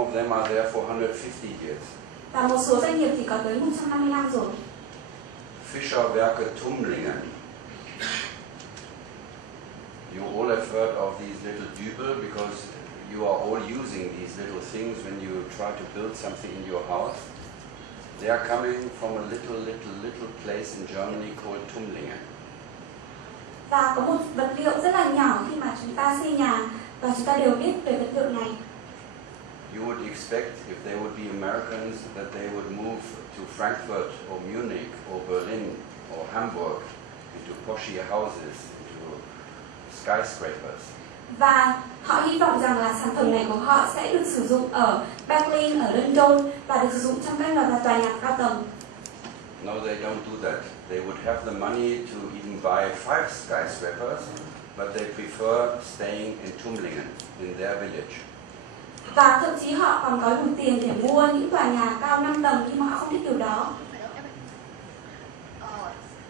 of them are there for 150 years. Và một số doanh nghiệp thì có tới 150 năm rồi. Fischerwerke Tumlingen. You all have heard of these little Dübel because you are all using these little things when you try to build something in your house. They are coming from a little place in Germany called Tumlingen. Và có một vật liệu rất là nhỏ khi mà chúng ta xây nhà và chúng ta đều biết về vật liệu này. You would expect if they would be Americans that they would move to Frankfurt or Munich or Berlin or Hamburg into poshy houses, into skyscrapers. Và họ hy vọng rằng là sản phẩm này của họ sẽ được sử dụng ở Berlin, ở London và được sử dụng trong các tòa nhà cao tầng. No, they don't do that. They would have the money to even buy 5 skyscrapers, but they prefer staying in Tumlingen, in their village. Và thậm chí họ còn có đủ tiền để mua những tòa nhà cao 5 tầng nhưng mà họ không thích điều đó.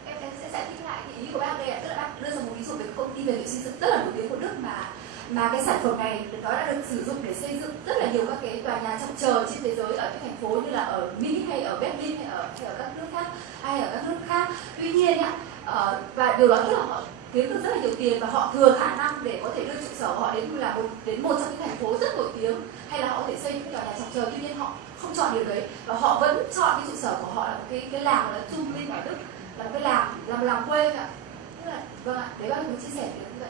Em sẽ giải thích lại cái ý của bác đây ạ. Tức là bác đưa ra một ví dụ về cái công ty về xây dựng rất là nổi tiếng của Đức mà cái sản phẩm này nó đã được sử dụng để xây dựng rất là nhiều các cái tòa nhà trong trời trên thế giới ở các thành phố như là ở Munich hay ở Berlin hay ở các nước khác hay ở các nước khác. Tuy nhiên nhá, và điều đó tức là họ kiếm được rất là nhiều tiền và họ thừa khả năng để có thể đưa trụ sở họ đến một trong những thành phố rất nổi tiếng hay là họ có thể xây những tòa nhà trong trời. Tuy nhiên họ không chọn điều đấy và họ vẫn chọn cái trụ sở của họ là cái làng là Tumlingen ở Đức, là một cái làng quê cả. Tức là vâng ạ, đấy bác muốn chia sẻ điều như vậy.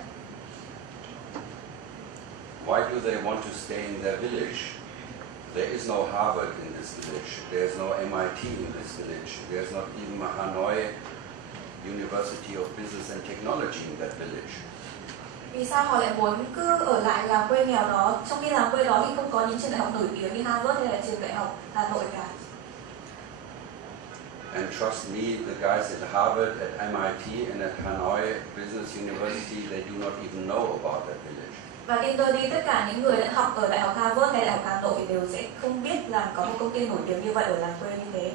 Why do they want to stay in their village? There is no Harvard in this village. There is no MIT in this village. There is not even a Hanoi University of Business and Technology in that village. Vì sao họ lại muốn cứ ở lại làng quê nghèo đó, trong khi làng quê đó thì không có những trường đại học nổi tiếng như Harvard hay là trường đại học Hà Nội cả. And trust me, the guys at Harvard, at MIT, and at Hanoi Business University, they do not even know about that village. Và tin tôi đi, tất cả những người đã học ở đại học Harvard hay đại học Hà Nội đều sẽ không biết là có một công ty nổi tiếng như vậy ở làng quê như thế.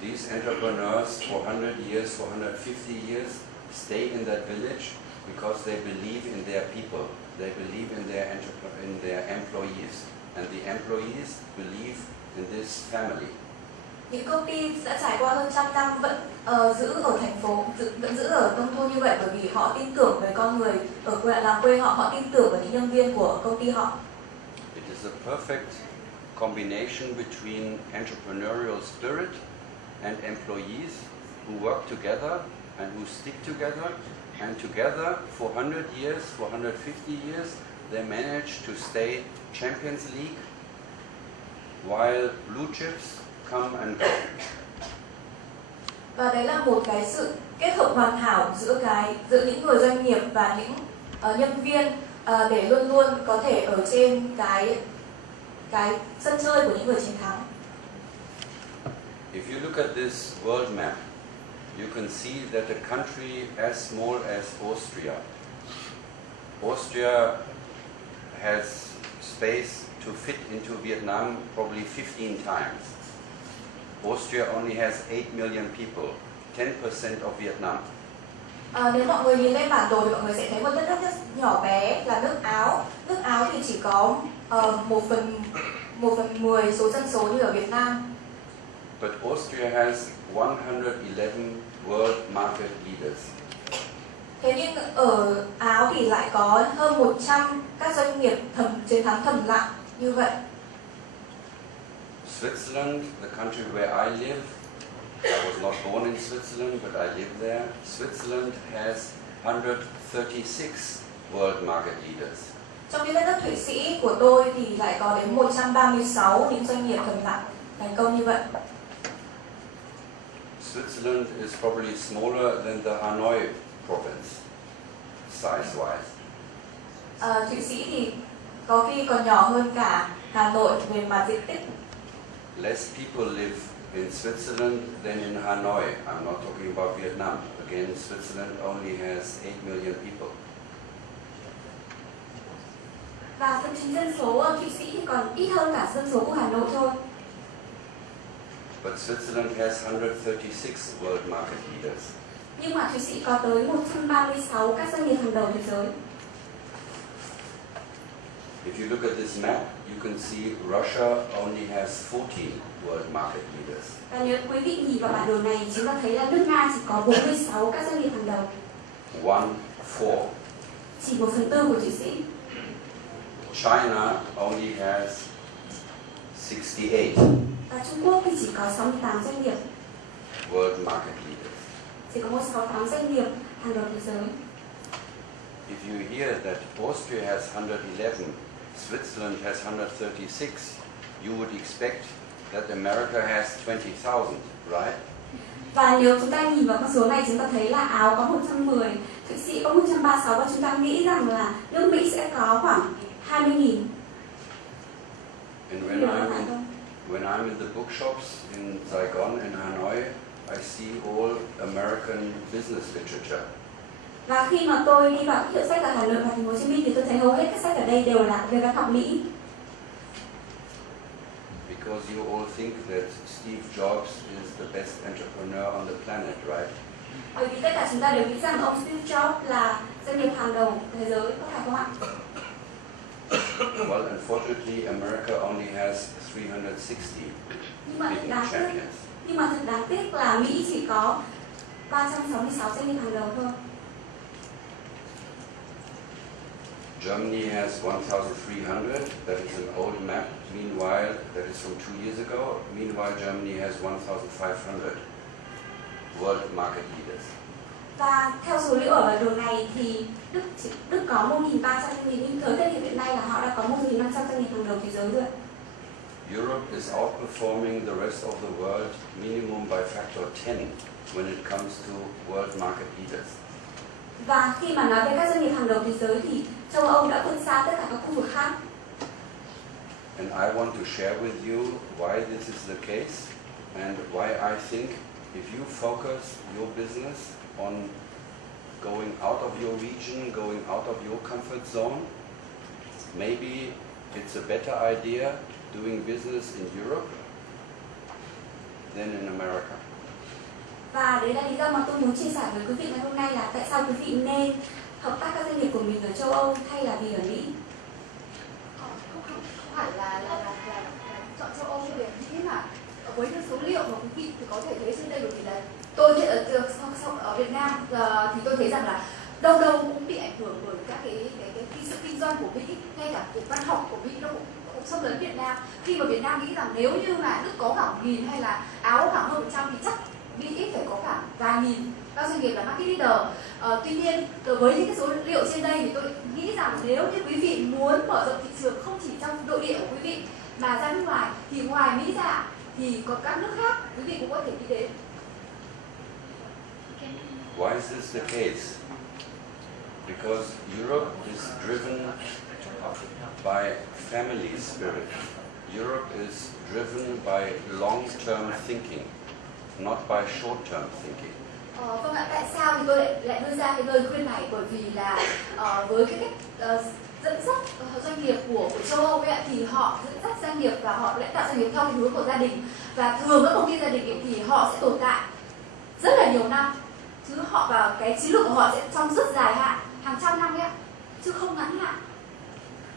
These entrepreneurs for 100 years, for 150 years, stay in that village because they believe in their people. They believe in their employees, and the employees believe in this family. Những công ty đã trải qua hơn 100 năm vẫn giữ ở thành phố, vẫn giữ ở nông thôn như vậy bởi vì họ tin tưởng về con người ở làng quê họ, họ tin tưởng vào những nhân viên của công ty họ. It is a perfect combination between entrepreneurial spirit and employees who work together and who stick together, and together for 100 years, for 150 years, they managed to stay Champions League while blue chips come and go. Và đấy là một cái sự kết hợp hoàn hảo giữa những người doanh nghiệp và những nhân viên để luôn luôn có thể ở trên cái sân chơi của những người chiến thắng. If you look at this world map, you can see that a country as small as Austria has space to fit into Vietnam probably 15 times. Austria only has 8 million people, 10% of Vietnam. Nếu mọi người nhìn lên bản đồ thì mọi người sẽ thấy một đất nước rất nhỏ bé là nước Áo. Nước Áo thì chỉ có 1/10 số dân số như ở Việt Nam. But Austria has 111 world market leaders. Thế nhưng ở Áo thì lại có hơn 100 các doanh nghiệp chiến thắng thầm lặng như vậy. Switzerland, the country where I live, I was not born in Switzerland, but I live there. Switzerland has 136 world market leaders. Trong cái đất nước Thụy Sĩ của tôi thì lại có đến 136 những doanh nghiệp thầm lặng thành công như vậy. Switzerland is probably smaller than the Hanoi province, size-wise. Thụy Sĩ thì có khi còn nhỏ hơn cả Hà Nội về mặt diện tích. Less people live in Switzerland than in Hanoi. I'm not talking about Vietnam. Again, Switzerland only has 8 million people. Và thậm chí dân số ở Thụy Sĩ thì còn ít hơn cả dân số của Hà Nội thôi. But Switzerland has 136 world market leaders. Nhưng mà Thụy Sĩ có tới 136 các doanh nghiệp hàng đầu thế giới. If you look at this map, you can see Russia only has 14 world market leaders. Và nếu quý vị nhìn vào bản đồ này, chúng ta thấy là nước Nga chỉ có 46 các doanh nghiệp hàng đầu. 1/4. Chỉ 1/4 của Thụy Sĩ. China only has 68 Và Trung Quốc thì chỉ có 68 doanh nghiệp. world market leaders. Chỉ có 68 doanh nghiệp hàng đầu thế giới. If you hear that Austria has 111, Switzerland has 136, you would expect that America has 20,000, right? Và nếu chúng ta nhìn vào con số này, chúng ta thấy là Áo có 110, Thụy Sĩ có 136 và chúng ta nghĩ rằng là nước Mỹ sẽ có khoảng 20.000. And when I'm in the bookshops in Saigon and Hanoi, I see all American business literature. Và khi mà tôi đi vào các hiệu sách ở Hà Nội và Thành phố Hồ Chí Minh thì tôi thấy hầu hết các sách ở đây đều là về văn học Mỹ. Because you all think that Steve Jobs is the best entrepreneur on the planet, right? Bởi vì tất cả chúng ta đều nghĩ rằng ông Steve Jobs là doanh nghiệp hàng đầu thế giới, có phải không ạ? Well, unfortunately, America only has 360 business champions. Nhưng mà thật đáng tiếc là Mỹ chỉ có 366 doanh nghiệp hàng đầu thôi. Germany has 1,300. That is an old map. Meanwhile, that is from 2 years ago. Meanwhile, Germany has 1,500 world market leaders. Và theo số liệu ở bản đồ này thì Đức có 1.300 doanh nghiệp, nhưng tới thời điểm hiện nay là họ đã có 1.500 doanh nghiệp hàng đầu thế giới rồi. Europe is outperforming the rest of the world minimum by factor 10 when it comes to world market leaders. Và khi mà nói về các doanh nghiệp hàng đầu thế giới thì châu Âu đã vượt xa tất cả các khu vực khác. And I want to share with you why this is the case and why I think if you focus your business on going out of your region, going out of your comfort zone, maybe it's a better idea doing business in Europe than in America. Và đấy là lý do mà tôi muốn chia sẻ với quý vị ngày hôm nay là tại sao quý vị nên hợp tác các doanh nghiệp của mình ở châu Âu thay là vì ở Mỹ. Không phải là chọn châu Âu cho việc Mỹ, mà với những số liệu mà quý vị thì có thể thấy trên đây, bởi vì là tôi hiện ở Việt Nam thì tôi thấy rằng là đâu đâu cũng bị ảnh hưởng bởi các cái sự kinh doanh của Mỹ, ngay cả việc văn học của Mỹ nó cũng xâm lấn Việt Nam. Khi mà Việt Nam nghĩ rằng nếu như mà Đức có khoảng 1.000 hay là Áo khoảng hơn 100 thì chắc Mỹ ít phải có khoảng vài nghìn các doanh nghiệp là market leader. Tuy nhiên với những cái số liệu trên đây thì tôi nghĩ rằng nếu như quý vị muốn mở rộng thị trường không chỉ trong nội địa của quý vị mà ra nước ngoài, thì ngoài Mỹ ra thì có các nước khác quý vị cũng có thể đi đến. Why is this the case? Because Europe is driven by family spirit. Europe is driven by long-term thinking, not by short-term thinking. Vâng ạ, tại sao thì tôi lại đưa ra cái lời khuyên này? Bởi vì là với cái cách dẫn dắt doanh nghiệp của châu Âu ấy, thì họ dẫn dắt doanh nghiệp và họ lãnh đạo doanh nghiệp theo hướng của gia đình, và thường các công ty gia đình ấy, thì họ sẽ tồn tại rất là nhiều năm, chứ họ vào cái chiến lược của họ sẽ trong rất dài hạn, hàng trăm năm ấy, chứ không ngắn hạn.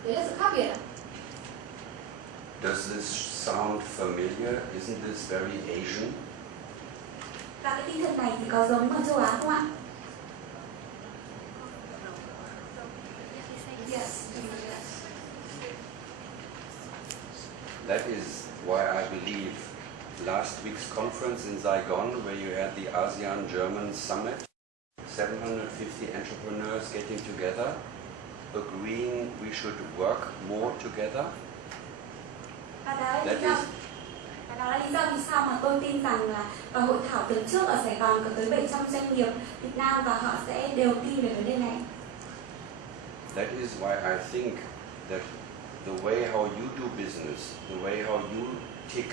Đấy là sự khác biệt ạ. Does this sound familiar? Isn't this very Asian? Và cái tinh thần này thì có giống ở châu Á không ạ? Yes. That is why I believe last week's conference in Saigon, where you had the ASEAN-German summit, 750 entrepreneurs getting together, agreeing we should work more together. Đó là lý do vì sao mà tôi tin rằng là vào hội thảo tuần trước ở Sài Gòn có tới 700 doanh nghiệp Việt Nam và họ sẽ đều tin về vấn đề này. That is why I think that the way how you do business, the way how you tick,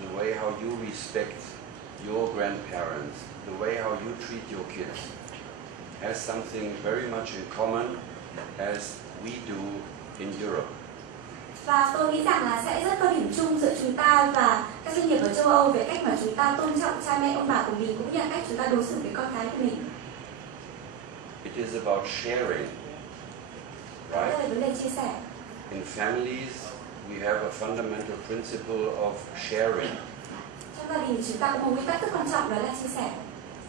the way how you respect your grandparents, the way how you treat your kids has something very much in common as we do in Europe. Và tôi nghĩ rằng là sẽ rất có điểm chung giữa chúng ta và các doanh nghiệp ở châu Âu về cách mà chúng ta tôn trọng cha mẹ ông bà của mình, cũng như là cách chúng ta đối xử với con cái của mình. It is about sharing, right? Đây là vấn đề chia sẻ. In families, we have a fundamental principle of sharing. Trong gia đình chúng ta có một nguyên tắc rất quan trọng, đó là chia sẻ.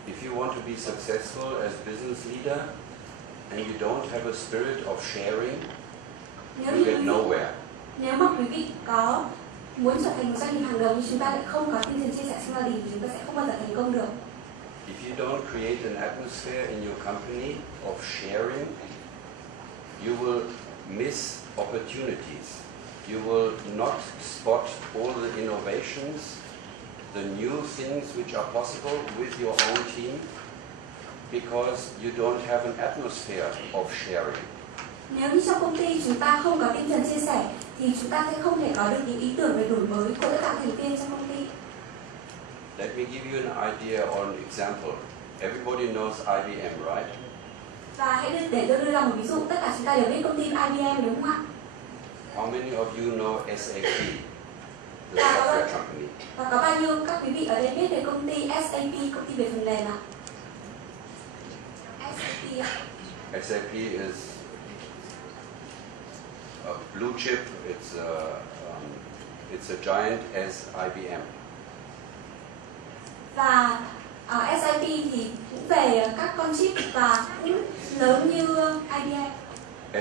If you want to be successful as business leader and you don't have a spirit of sharing, you get nowhere. Nếu mà quý vị có muốn trở thành một doanh nghiệp hàng đầu nhưng chúng ta lại không có tinh thần chia sẻ trong gia đình thì chúng ta sẽ không bao giờ thành công được. If you don't create an atmosphere in your company of sharing, you will miss opportunities. You will not spot all the innovations, the new things which are possible with your own team, because you don't have an atmosphere of sharing. Nếu như trong công ty chúng ta không có tinh thần chia sẻ thì chúng ta sẽ không thể có được những ý tưởng về đổi mới của tất cả thành viên trong công ty. Let me give you an idea or an example. Everybody knows IBM, right? Và hãy để tôi đưa ra một ví dụ, tất cả chúng ta đều biết công ty IBM đúng không ạ? How many of you know SAP, the software company? Và có bao nhiêu các quý vị ở đây biết về công ty SAP, công ty về phần mềm ạ? SAP ạ. SAP is a blue chip. It's a giant as IBM. Và SAP thì cũng về các con chip và cũng lớn như IBM.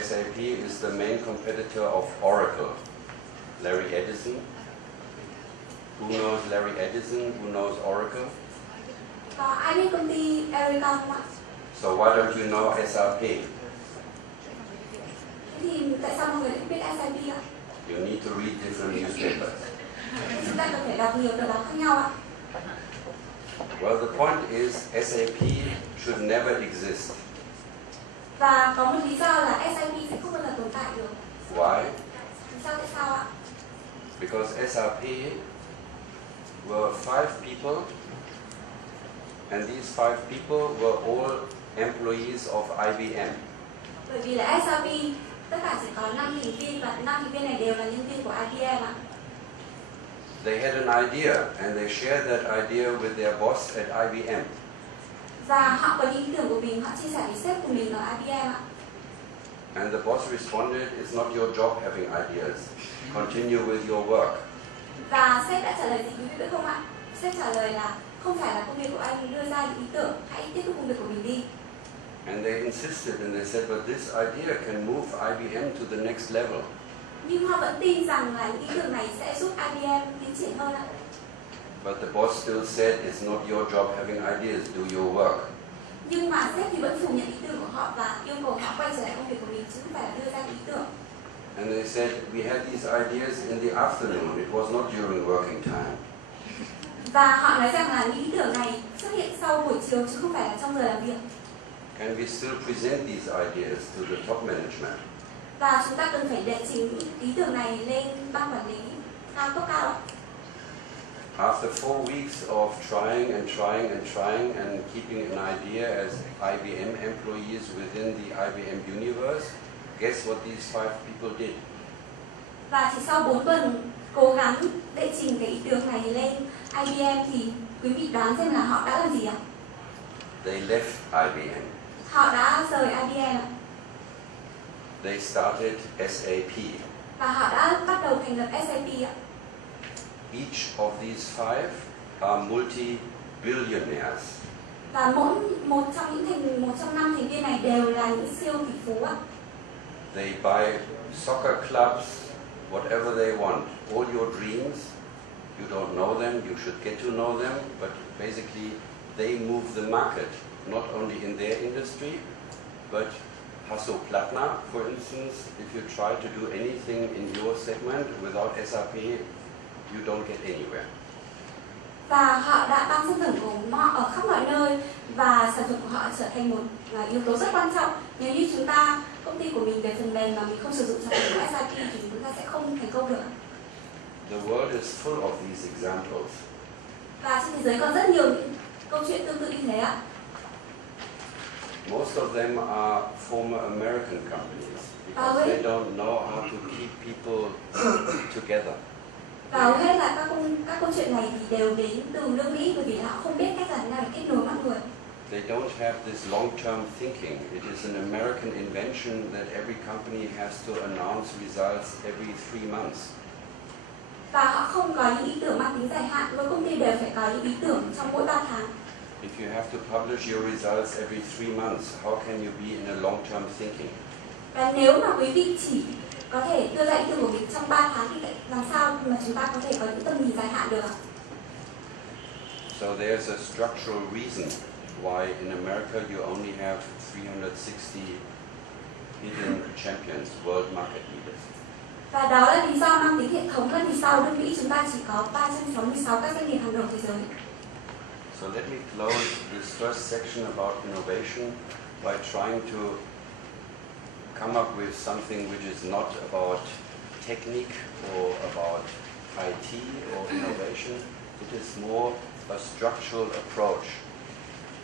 SAP is the main competitor of Oracle. Larry Ellison. Who knows Larry Ellison? Who knows Oracle? Và ai biết công ty Elearning không ạ? So why don't you know SAP? Thì tại sao mọi người lại biết SAP ạ? You need to read different newspapers. Chúng ta cần phải đọc nhiều tờ báo khác nhau ạ. Well, the point is SAP should never exist. Và có một lý do là SAP sẽ không bao giờ tồn tại được. Why? Tại sao ạ? Because SAP were 5 people, and these 5 people were all employees of IBM. Bởi vì là SAP tất cả chỉ có 5 thành viên và 5 thành viên này đều là nhân viên của IBM ạ. They had an idea, and they shared that idea with their boss at IBM. Và họ có những ý tưởng của mình, họ chia sẻ với sếp của mình ở IBM ạ. And the boss responded, "It's not your job having ideas. Continue with your work." Và sếp đã trả lời gì quý vị biết không ạ? Sếp trả lời là không phải là công việc của anh đưa ra những ý tưởng, hãy tiếp tục công việc của mình đi. And they insisted, and they said, "But this idea can move IBM to the next level." Nhưng họ vẫn tin rằng là những ý tưởng này sẽ giúp IBM tiến triển hơn ạ. But the boss still said, "It's not your job having ideas. Do your work." Nhưng mà sếp thì vẫn phủ nhận ý tưởng của họ và yêu cầu họ quay trở lại công việc của mình chứ không phải là đưa ra ý tưởng. And they said, "We had these ideas in the afternoon. It was not during working time." Và họ nói rằng là những ý tưởng này xuất hiện sau buổi chiều chứ không phải là trong giờ làm việc. Can we still present these ideas to the top management? Và chúng ta cần phải đệ trình những ý tưởng này lên ban quản lý cấp cao ạ. After 4 weeks of trying and keeping an idea as IBM employees within the IBM universe, guess what these 5 people did? Và chỉ sau 4 tuần cố gắng đệ trình cái ý tưởng này lên IBM thì quý vị đoán xem là họ đã làm gì ạ? They left IBM. Họ đã rời IBM ạ. They started SAP. Và họ đã bắt đầu thành lập SAP ạ. Each of these 5 are multi-billionaires. Và mỗi một trong 5 thành viên này đều là những siêu tỷ phú ạ. They buy soccer clubs, whatever they want, all your dreams. You don't know them, you should get to know them, but basically they move the market, not only in their industry, but Hasso-Plattner, for instance, if you try to do anything in your segment without SAP, you don't get anywhere. Và họ đã tăng sản phẩm của họ ở khắp mọi nơi và sản phẩm của họ trở thành một yếu tố rất quan trọng. Nếu như chúng ta, công ty của mình về phần mềm mà mình không sử dụng sản phẩm của SAP thì chúng ta sẽ không thành công được. The world is full of these examples. Và trên thế giới còn rất nhiều những câu chuyện tương tự như thế ạ. Most of them are former American companies because they don't know how to keep people together. Và hầu hết là các câu chuyện này thì đều đến từ nước Mỹ bởi vì họ không biết cách làm thế nào để kết nối mọi người. they don't have this long-term thinking. It is an American invention that every company has to announce results every 3 months. Và họ không có những ý tưởng mang tính dài hạn, mỗi công ty đều phải có những ý tưởng trong mỗi 3 tháng. If you have to publish your results every 3 months, how can you be in a long-term thinking? Và nếu mà quý vị chỉ có thể đưa ra ý tưởng của mình trong 3 tháng thì làm sao mà chúng ta có thể có những tầm nhìn dài hạn được ạ? So there's a structural reason why in America you only have 360 hidden champions, world market leaders. Và đó là lý do mang tính hệ thống hơn, vì sao nước Mỹ chúng ta chỉ có 366 các doanh nghiệp hàng đầu thế giới. So let me close this first section about innovation by trying to come up with something which is not about technique or about IT or innovation. It is more a structural approach.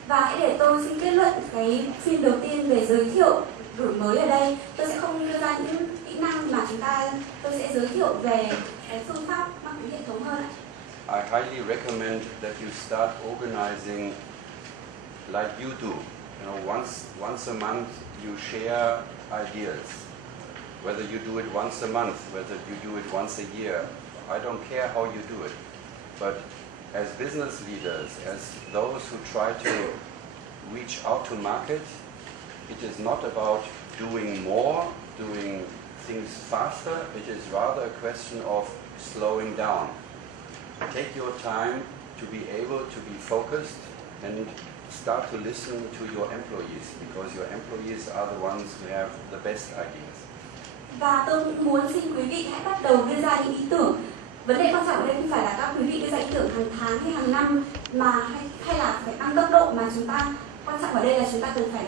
Và hãy để tôi xin kết luận cái phim đầu tiên về giới thiệu đổi mới ở đây. Tôi sẽ không đưa ra những kỹ năng mà tôi sẽ giới thiệu về cái phương pháp mang tính hệ thống hơn. I highly recommend that you start organizing like you do. You know, once a month you share ideas. Whether you do it once a month, whether you do it once a year, I don't care how you do it. But as business leaders, as those who try to reach out to market, it is not about doing more, doing things faster. It is rather a question of slowing down. Take your time to be able to be focused and start to listen to your employees, because your employees are the ones who have the best ideas. Và tôi cũng muốn xin quý vị hãy bắt đầu đưa ra những ý tưởng. Vấn đề quan trọng ở đây không phải là các quý vị đưa ra ý tưởng hàng tháng hay hàng năm, mà hay là phải tăng tốc độ, mà chúng ta quan trọng ở đây là chúng ta cần phải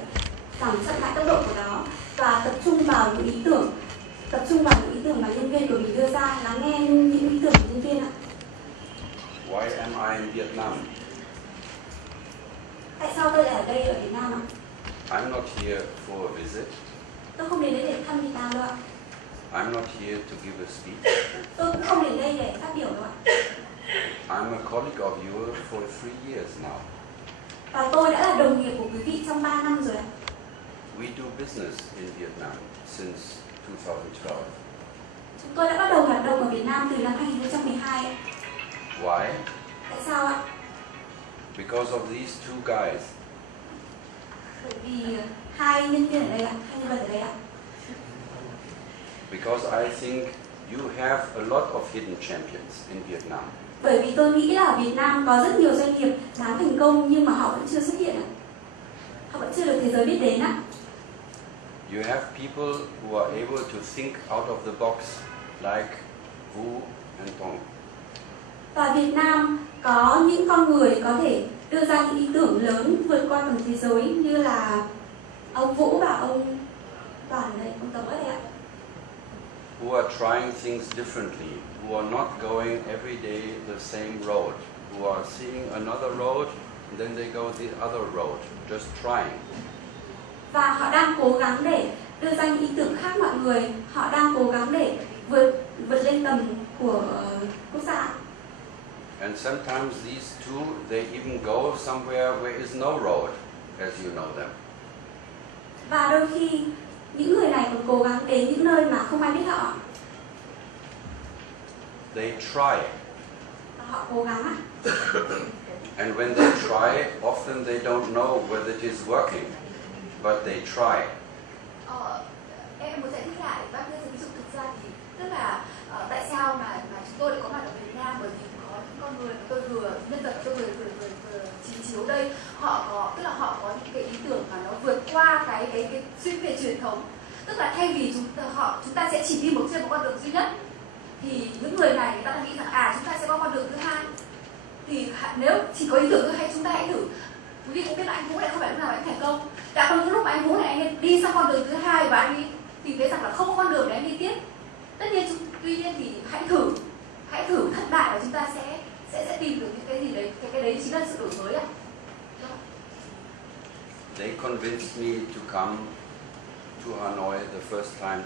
giảm chậm lại tốc độ của nó và tập trung vào những ý tưởng mà nhân viên của mình đưa ra, lắng nghe những ý tưởng của nhân viên ạ. Why am I in Vietnam? Tại sao tôi lại ở đây ở Việt Nam ạ? I'm not here for a visit. Tôi không đến đây để thăm Việt Nam đâu ạ. I'm not here to give a speech. Tôi cũng không đến đây để phát biểu đâu ạ. I'm a colleague of yours for 3 years now. Và tôi đã là đồng nghiệp của quý vị trong 3 năm rồi ạ. We do business in Vietnam since 2012. Chúng tôi đã bắt đầu hoạt động ở Việt Nam từ năm 2012 ạ. Why? Tại sao ạ? Because of these two guys. Bởi vì hai nhân viên ở đây ạ, hai nhân vật ở đây ạ. Because I think you have a lot of hidden champions in Vietnam. Bởi vì tôi nghĩ là ở Việt Nam có rất nhiều doanh nghiệp đáng thành công nhưng mà họ vẫn chưa xuất hiện ạ. Họ vẫn chưa được thế giới biết đến ạ. You have people who are able to think out of the box like Vu and Tong. Và Việt Nam có những con người có thể đưa ra những ý tưởng lớn vượt qua tầm thế giới như là ông Vũ và ông Toàn đây, ông Tống ở đây ạ. Who are trying things differently, who are not going every day the same road, who are seeing another road and then they go the other road, just trying. Và họ đang cố gắng để đưa ra những ý tưởng khác mọi người, họ đang cố gắng để vượt lên tầm của quốc gia. And sometimes these two, they even go somewhere where is no road, as you know them. Và đôi khi những người này còn cố gắng đến những nơi mà không ai biết họ. They try. Và họ cố gắng ạ. And when they try, often they don't know whether it is working, but they try. Em muốn giải thích lại, bác đưa ra ví dụ thực ra thì tức là tại sao mà chúng tôi lại có mặt ở Việt Nam, bởi vì có những con người mà tôi vừa nhân vật tôi vừa trình chiếu đây, họ có những cái ý tưởng mà nó vượt qua cái suy về truyền thống. Tức là thay vì chúng ta sẽ chỉ đi trên một con đường duy nhất, thì những người này người ta đang nghĩ rằng chúng ta sẽ có con đường thứ hai. Thì nếu chỉ có ý tưởng thứ hai, chúng ta hãy thử. Quý vị cũng biết là anh Vũ lại không phải lúc nào anh thành công. Đã có những lúc mà anh Vũ này anh đi sang con đường thứ hai và anh tìm thấy rằng là không có con đường để anh đi tiếp. Tất nhiên, tuy nhiên thì hãy thử thất bại và chúng ta sẽ tìm được những cái gì đấy. Cái đấy chính là sự đổi mới ạ. They convinced me to come to Hanoi the first time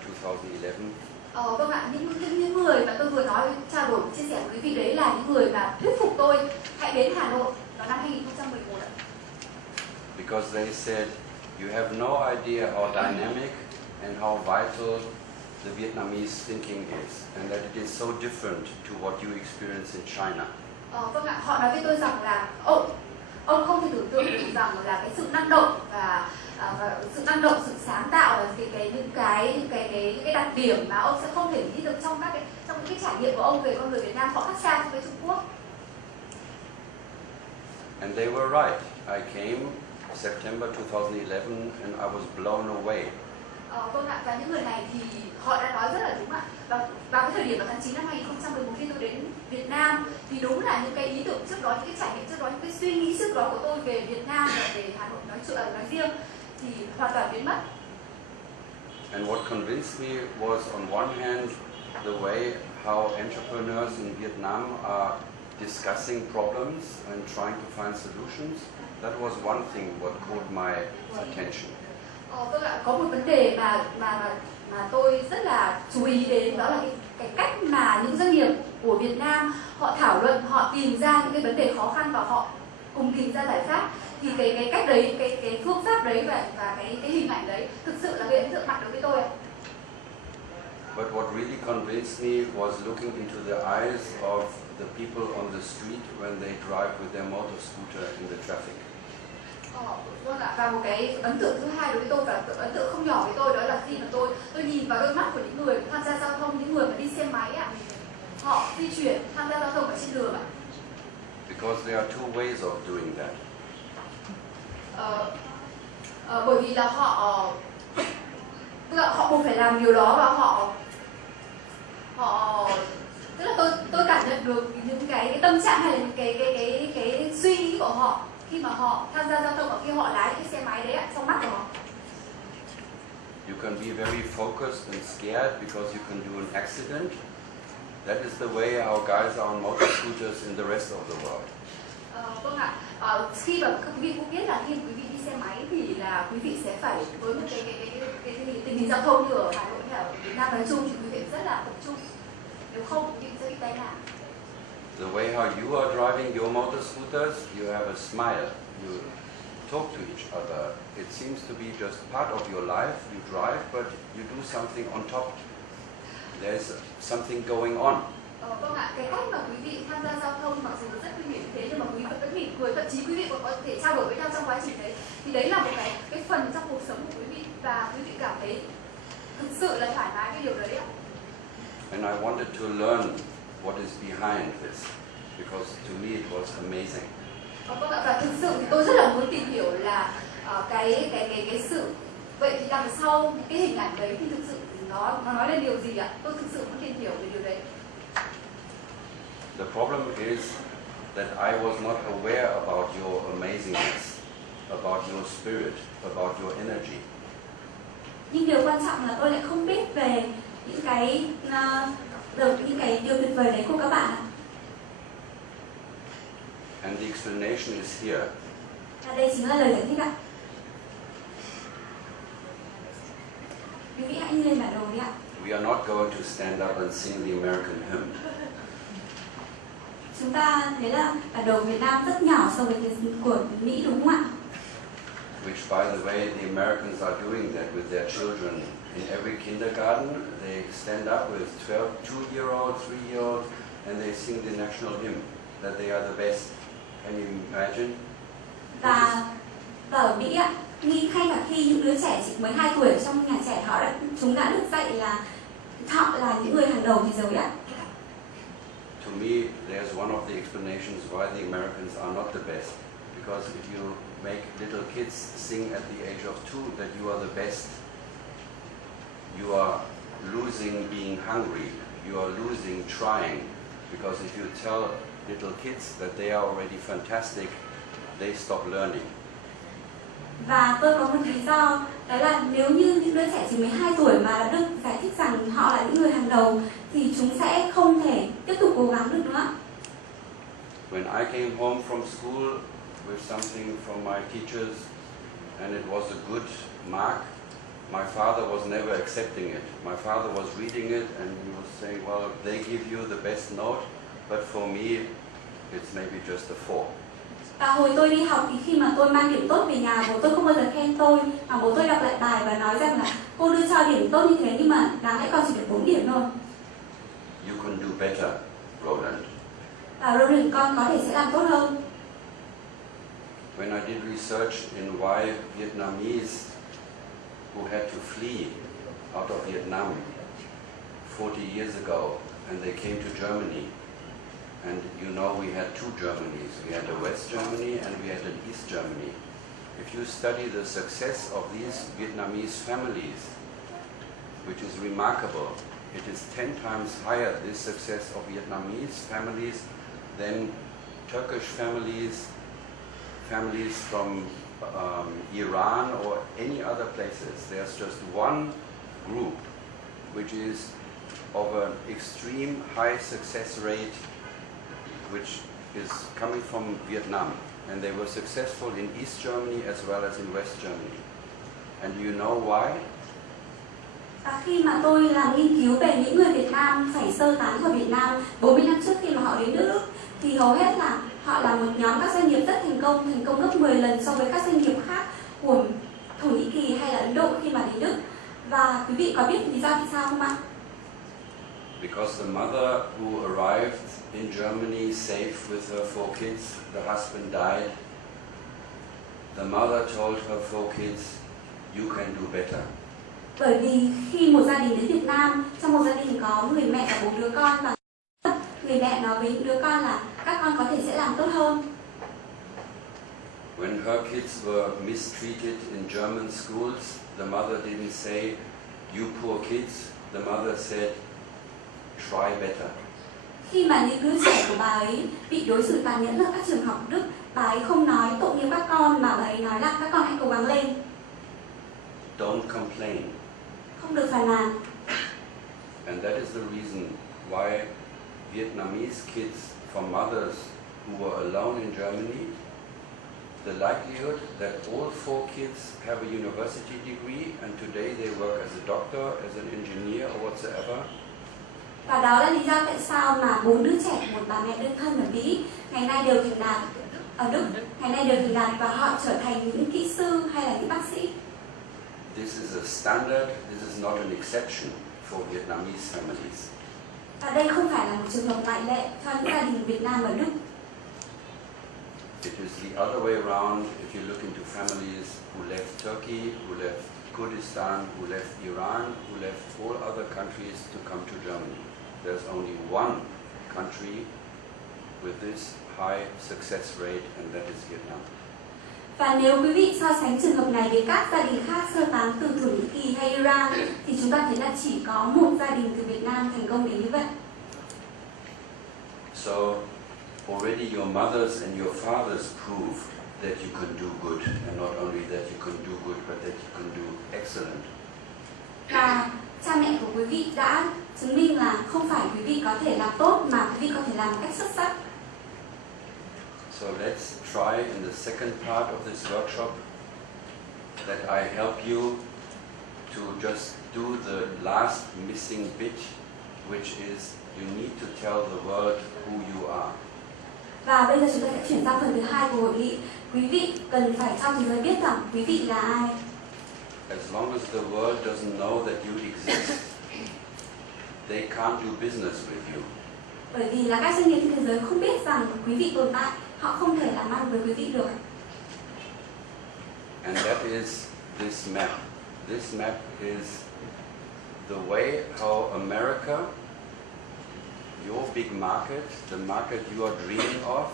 2011. Vâng ạ, những người mà tôi vừa nói, trao đổi, chia sẻ với quý vị đấy là những người mà thuyết phục tôi hãy đến Hà Nội vào năm 2011 ạ. because they said, you have no idea how dynamic and how vital the Vietnamese thinking is, and that it is so different to what you experience in China. Vâng ạ, họ nói với tôi rằng là ông không thể tưởng tượng được rằng là cái sự năng động và sự năng động, sự sáng tạo và những cái đặc điểm mà ông sẽ không thể nghĩ được trong những cái trải nghiệm của ông về con người Việt Nam, họ khác xa so với Trung Quốc. And they were right. I came September 2011 and I was blown away. Vâng ạ, và những người này thì họ đã nói rất là đúng ạ. Và vào cái thời điểm vào tháng 9 năm 2011 khi tôi đến Việt Nam thì đúng là những cái ý tưởng trước đó, những cái trải nghiệm trước đó, những cái suy nghĩ trước đó của tôi về Việt Nam và về Hà Nội nói riêng thì hoàn toàn biến mất. And what convinced me was on one hand the way how entrepreneurs in Vietnam are discussing problems and trying to find solutions. That was one thing what caught my attention. Vâng ạ, có một vấn đề mà tôi rất là chú ý đến, đó là cái cách mà những doanh nghiệp của Việt Nam họ thảo luận, họ tìm ra những cái vấn đề khó khăn và họ cùng tìm ra giải pháp. Thì cái cách đấy, cái phương pháp đấy và cái hình ảnh đấy thực sự là gây ấn tượng mạnh đối với tôi ạ. But what really convinced me was looking into the eyes of the people on the street when they drive with their motor scooter in the traffic. Vâng ạ, và một cái ấn tượng thứ hai đối với tôi và ấn tượng không nhỏ với tôi, đó là khi mà tôi nhìn vào đôi mắt của những người tham gia giao thông, những người mà đi xe máy ạ, họ di chuyển tham gia giao thông ở trên đường ạ. Because there are two ways of doing that. Bởi vì là họ buộc phải làm điều đó và họ tức là tôi cảm nhận được những cái tâm trạng hay là những cái suy nghĩ của họ khi mà họ tham gia giao thông và khi họ lái cái xe máy đấy ạ, trong mắt của họ. You can be very focused and scared because you can do an accident. That is the way our guys are on motor scooters in the rest of the world. Vâng ạ. Khi mà quý vị cũng biết là khi quý vị đi xe máy thì là quý vị sẽ phải với một cái tình hình giao thông như ở Hà Nội hay ở Việt Nam nói chung thì quý vị rất là tập trung. Nếu không quý vị sẽ bị tai nạn. The way how you are driving your motor scooters, you have a smile. You talk to each other. It seems to be just part of your life. You drive, but you do something on top. There's something going on. Vâng ạ, cái cách mà quý vị tham gia giao thông mặc dù rất nguy hiểm như thế nhưng mà quý vị vẫn mỉm cười, thậm chí quý vị còn có thể trao đổi với nhau trong quá trình đấy, thì đấy là một cái phần trong cuộc sống của quý vị và quý vị cảm thấy thực sự là thoải mái cái điều đấy ạ. And I wanted to learn what is behind this because to me it was amazing. Vâng ạ, và thực sự thì tôi rất là muốn tìm hiểu là cái sự vậy thì đằng sau cái hình ảnh đấy thì thực sự nó nói lên điều gì ạ? Tôi thực sự muốn tìm hiểu về điều đấy. The problem is that I was not aware about your amazingness, about your spirit, about your energy. Nhưng điều quan trọng là tôi lại không biết về những cái điều tuyệt vời đấy của các bạn. And the explanation is here. Và đây chính là lời giải thích ạ. Quý vị hãy lên bản đồ đi ạ. We are not going to stand up and sing the American hymn. Chúng ta thấy là bản đồ Việt Nam rất nhỏ so với cái của Mỹ đúng không ạ? Which, by the way, the Americans are doing that with their children. In every kindergarten, they stand up with 2-year-olds, 3-year-olds, and they sing the national hymn, that they are the best. Can you imagine? Và ở Mỹ ạ, ngay cả khi những đứa trẻ chỉ 12 tuổi trong nhà trẻ chúng đã được dạy là họ là những người hàng đầu thế giới ạ. To me, there's one of the explanations why the Americans are not the best. Because if you make little kids sing at the age of 2 that you are the best, you are losing being hungry, you are losing trying. Because if you tell little kids that they are already fantastic, they stop learning. Và tôi có một lý do, đó là nếu như những đứa trẻ chỉ 12 tuổi mà được giải thích rằng họ là những người hàng đầu thì chúng sẽ không thể tiếp tục cố gắng được nữa. When I came home from school with something from my teachers and it was a good mark, my father was never accepting it. My father was reading it and he was saying, well, they give you the best note, but for me it's maybe just a 4. Và hồi tôi đi học thì khi mà tôi mang điểm tốt về nhà, bố tôi không bao giờ khen tôi, mà bố tôi đọc lại bài và nói rằng là cô đưa cho điểm tốt như thế nhưng mà đáng lẽ con chỉ được 4 điểm thôi. You can do better, Roland. Và Roland, con có thể sẽ làm tốt hơn. When I did research in why Vietnamese who had to flee out of Vietnam 40 years ago and they came to Germany, and you know we had two Germanys, we had a West Germany and we had an East Germany. If you study the success of these Vietnamese families, which is remarkable, it is 10 times higher, this success of Vietnamese families, than Turkish families, families from Iran or any other places. There's just one group which is of an extreme high success rate, which is coming from Vietnam, and they were successful in East Germany as well as in West Germany. And you know why? Và khi mà tôi làm nghiên cứu về những người Việt Nam phải sơ tán khỏi Việt Nam 40 năm trước khi mà họ đến nước Đức, thì hầu hết là họ là một nhóm các doanh nghiệp rất thành công gấp 10 lần so với các doanh nghiệp khác của Thổ Nhĩ Kỳ hay là Ấn Độ khi mà đến Đức. Và quý vị có biết lý do vì sao không ạ? Because the mother who arrived in Germany safe with her 4 kids, the husband died. The mother told her 4 kids, you can do better. Bởi vì khi một gia đình đến Việt Nam, trong một gia đình có người mẹ và 4 đứa con, và người mẹ nói với những đứa con là các con có thể sẽ làm tốt hơn. When her kids were mistreated in German schools, the mother didn't say, you poor kids. The mother said, try better. Khi mà những đứa trẻ của bà ấy bị đối xử tàn nhẫn ở các trường học Đức, bà ấy không nói tội nghiệp các con mà bà ấy nói là các con hãy cố gắng lên. Don't complain. Không được phàn nàn. And that is the reason why Vietnamese kids from mothers who were alone in Germany, the likelihood that all 4 kids have a university degree and today they work as a doctor, as an engineer or whatsoever. Và đó là lý do tại sao mà 4 đứa trẻ của một bà mẹ đơn thân ở Mỹ ngày nay đều thành đạt ở Đức, ngày nay đều thành đạt và họ trở thành những kỹ sư hay là những bác sĩ. This is a standard, this is not an exception for Vietnamese families. Và đây không phải là một trường hợp ngoại lệ cho những gia đình Việt Nam ở Đức. It is the other way around if you look into families who left Turkey, who left Kurdistan, who left Iran, who left all other countries to come to Germany. There's only one country with this high success rate, and that is Vietnam. Và nếu quý vị so sánh trường hợp này với các gia đình khác sơ tán từ Thổ Nhĩ Kỳ hay Iran, thì chúng ta thấy là chỉ có một gia đình từ Việt Nam thành công đến như vậy. So already your mothers and your fathers proved that you can do good, and not only that you can do good, but that you can do excellent. Và cha mẹ của quý vị đã chứng minh là không phải quý vị có thể làm tốt mà quý vị có thể làm một cách xuất sắc. So let's try in the second part of this workshop that I help you to just do the last missing bit, which is you need to tell the world who you are. Và bây giờ chúng ta sẽ chuyển sang phần thứ 2 của hội nghị. Quý vị cần phải cho thế giới biết rằng quý vị là ai. As long as the world doesn't know that you exist, they can't do business with you. Bởi vì là các doanh nghiệp trên thế giới không biết rằng quý vị tồn tại, họ không thể làm ăn với quý vị được. And that is this map. This map is the way how America, your big market, the market you are dreaming of,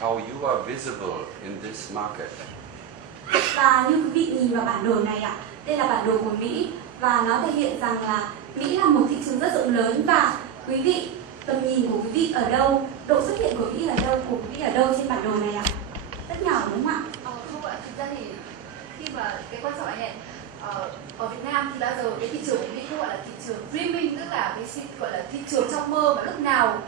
how you are visible in this market. Và như quý vị nhìn vào bản đồ này ạ, đây là bản đồ của Mỹ và nó thể hiện rằng là Mỹ là một thị trường rất rộng lớn và quý vị, tầm nhìn của quý vị ở đâu, độ xuất hiện của quý vị ở đâu trên bản đồ này ạ? Rất nhỏ đúng không ạ? Không ạ, thực ra thì khi mà cái quan trọng này ở Việt Nam thì bao giờ cái thị trường của Mỹ gọi là thị trường dreaming, tức là cái gọi là thị trường trong mơ, mà lúc nào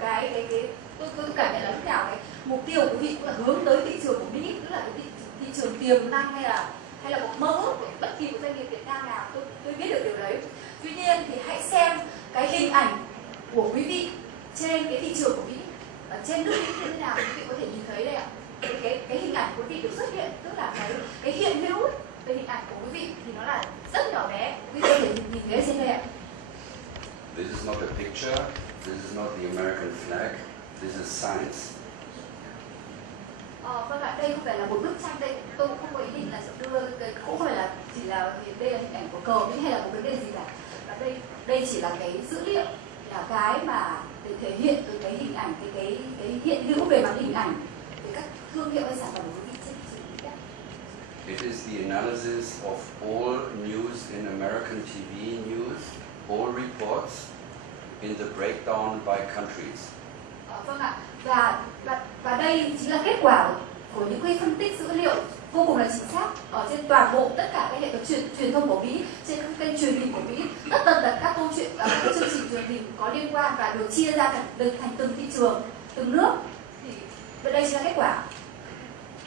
tôi cảm nhận là lúc nào cái mục tiêu của quý vị cũng là hướng tới thị trường của Mỹ, tức là cái thị trường tiềm năng hay là một mơ ước của bất kỳ một doanh nghiệp Việt Nam nào, tôi biết được điều đấy. Tuy nhiên thì hãy xem cái hình ảnh của quý vị trên cái thị trường của Mỹ ở trên nước Mỹ như thế nào, quý vị có thể nhìn thấy đây ạ. Cái hình ảnh của quý vị được xuất hiện, tức là cái hiện hữu về hình ảnh của quý vị thì nó là rất nhỏ bé. Quý vị có thể nhìn thấy trên đây ạ. This is not a picture, this is not the American flag, this is science. Vâng ạ, đây không phải là một bức tranh, đây tôi cũng không có ý định là sẽ đưa cũng không phải là chỉ là đây là hình ảnh của cờ Mỹ hay là một vấn đề gì cả. Và đây chỉ là cái dữ liệu, là cái mà để thể hiện từ cái hình ảnh, cái hiện hữu về mặt hình ảnh về các thương hiệu hay sản phẩm của quý vị trên thị trường Mỹ. It is the analysis of all news in American TV news, all reports in the breakdown by countries. Vâng ạ, và đây chính là kết quả của những cái phân tích dữ liệu vô cùng là chính xác ở trên toàn bộ tất cả các hệ thống truyền thông của Mỹ, trên các kênh truyền hình của Mỹ, tất tần các câu chuyện, các chương trình truyền hình có liên quan và được chia ra thành từng thị trường, từng nước. Thì đây chính là kết quả.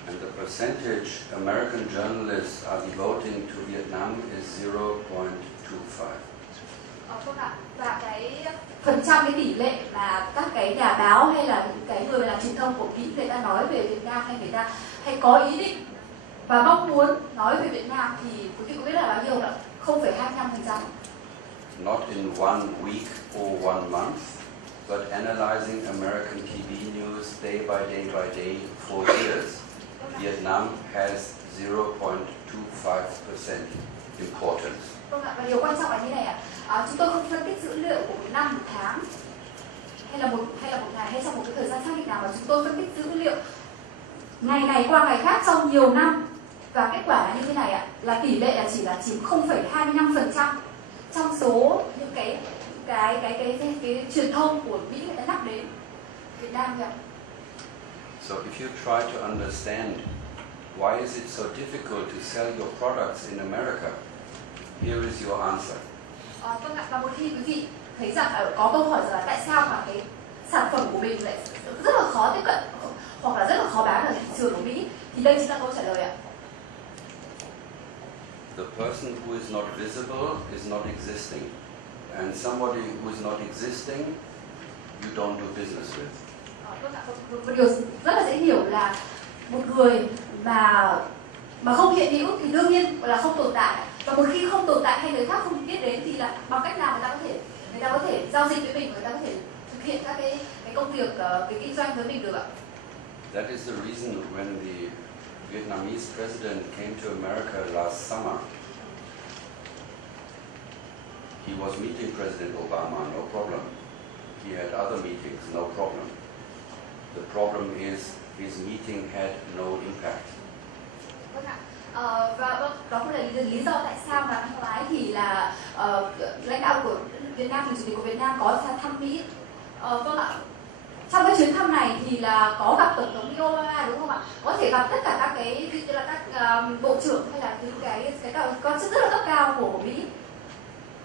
And the percentage American journalists are devoting to Vietnam is 0.25. Vâng ạ, và cái phần trăm, cái tỷ lệ mà các cái nhà báo hay là những cái người làm truyền thông của Mỹ người ta nói về Việt Nam, hay người ta hay có ý định và mong muốn nói về Việt Nam thì quý vị có biết là bao nhiêu ạ? 0,25%. Not in one week or one month, but analyzing American TV news day by day for years. Vietnam has 0.25% importance. Vâng ạ, và điều quan trọng là như này ạ. Chúng tôi không phân tích dữ liệu của một năm, một tháng hay là một ngày hay trong một cái thời gian xác định nào, mà chúng tôi phân tích dữ liệu ngày này qua ngày khác trong nhiều năm, và kết quả là như thế này ạ, là tỷ lệ là chỉ là chiếm 0,25% trong số những cái truyền thông của Mỹ người ta nhắc đến Việt Nam kìa. So if you try to understand why is it so difficult to sell your products in America, here is your answer. Vâng ạ, và một khi quý vị thấy rằng có câu hỏi rằng là tại sao mà cái sản phẩm của mình lại rất là khó tiếp cận hoặc là rất là khó bán ở thị trường của Mỹ, thì đây chính là câu trả lời ạ. The person who is not visible is not existing, and somebody who is not existing, you don't do business with. Vâng ạ, một điều rất là dễ hiểu là một người mà không hiện hữu thì đương nhiên là không tồn tại, và một khi không tồn tại hay người khác không biết đến thì là bằng cách nào người ta có thể giao dịch với mình, người ta có thể thực hiện các cái công việc cái kinh doanh với mình được ạ. That is the reason when the Vietnamese president came to America last summer, he was meeting President Obama, no problem. He had other meetings, no problem. The problem is his meeting had no impact. Vâng ạ. Và đó cũng là lý do tại sao mà năm ngoái thì là lãnh đạo của Việt Nam, chủ tịch của Việt Nam có thăm Mỹ. Vâng ạ. Trong cái chuyến thăm này thì là có gặp tổng thống Obama, đúng không ạ? Có thể gặp tất cả các cái như là các bộ trưởng hay là những cái quan chức rất là cấp cao của Mỹ,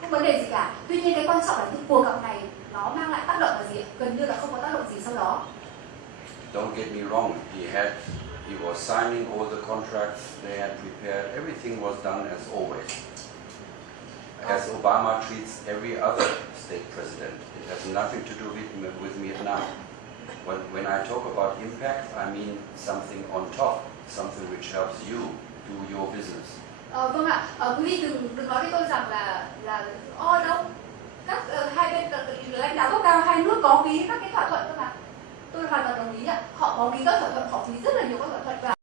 không vấn đề gì cả. Tuy nhiên cái quan trọng là cái cuộc gặp này nó mang lại tác động là gì? Gần như là không có tác động gì sau đó. Don't get me wrong, he was signing all the contracts they had prepared. Everything was done as always. As Obama treats every other state president. It has nothing to do with Vietnam. When I talk about impact, I mean something on top, something which helps you do your business. Vâng ạ, quý vị đừng nói với tôi rằng là đâu các hai bên lãnh đạo cấp cao hai nước có ký các cái thỏa thuận cơ mà. Tôi hoàn toàn đồng ý ạ, họ có ký các thỏa thuận, họ ký rất là nhiều các thỏa thuận và